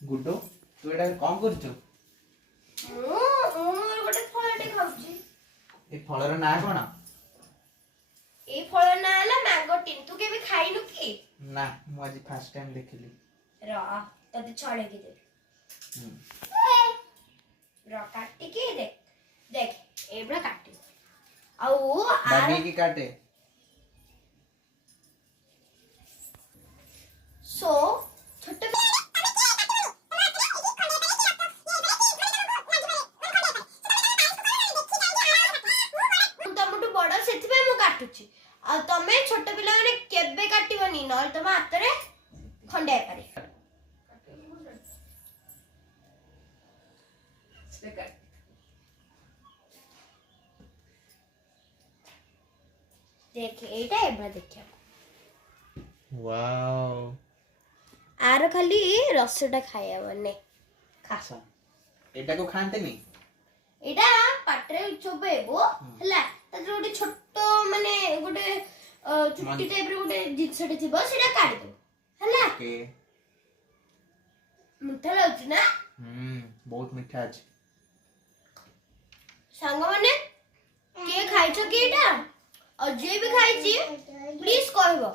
गुड्डो तू एटा कौन करछ गोटे फलटे खाऊची ए फलर ना कोन ए फल ना हला मैंगो टिन तू केबे खाइनु की ना मु आज फर्स्ट टाइम देखिली रा तते छळे की दे रा काटी की देख देख एबड़ा काटी आउ बागी की काटे सो छोटे तमटू बड़ सेथिबे मु काटुची आ तमे छोटे पिला माने केबे काटिबनी न तम हातरे खंडे करे देख एटा एबा देखिया वाओ आर खाली रसटा खाया बने खा एटा को खानते नहीं एटा पाटरे चोबेबो हला त गोटे छोटो माने गोटे चुट्टी टाइप रे गोटे जिंसटे थिबो सेटा काढी दो हला ओके मिठा लागछ ना बहुत मीठा अछि सांग माने के खाइछो की एटा और जे भी खाइछि प्लीज कहबो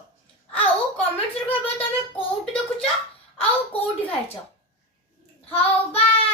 आउ कमेंट्स रे कहबो तमे कोउटी देखुछ आउ कोउटी खाइछो हाउ बाय।